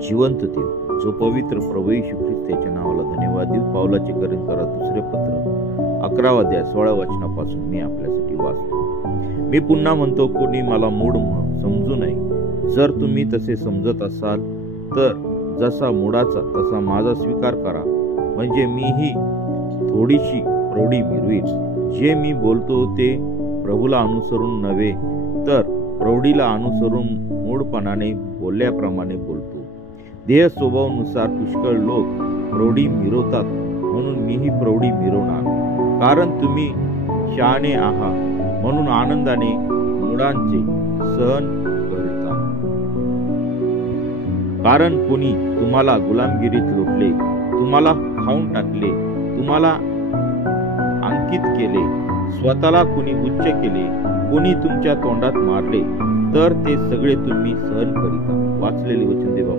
जिवंत देव, जो पवित्र प्रभू येशू ख्रिस्त याच्या नावाला धन्यवाद देऊ. पावलाचे करीन करा दुसरे पत्र 11 अध्याय 16 वचनापासून मी आपल्यासाठी वाचतो. मी पुन्हा म्हणतो, कोणी मला मूढ समजू नये. जर तुम्ही तसे समजत असाल तर जसा मुळाचा तसा माझा स्वीकार करा, म्हणजे मीही थोडीशी प्रौढी मिरवील. जे मी बोलतो ते प्रभूला अनुसरून नव्हे, तर प्रौढीला अनुसरून मूढपणाने बोलल्याप्रमाणे बोलतो. देह स्वभावानुसार पुष्कळ लोक प्रौढी मिरवतात, म्हणून मीही प्रौढी मिरवणार. कारण तुम्ही शहाणे आहात, म्हणून आनंदाने मुळांचे सहन करता. कारण कोणी तुम्हाला गुलामगिरीत लोटले, तुम्हाला खाऊन टाकले, तुम्हाला अंकित केले, स्वतःला कोणी उच्च केले, कोणी तुमच्या तोंडात मारले, तर ते सगळे तुम्ही सहन करिता. वाचलेले वचन देवा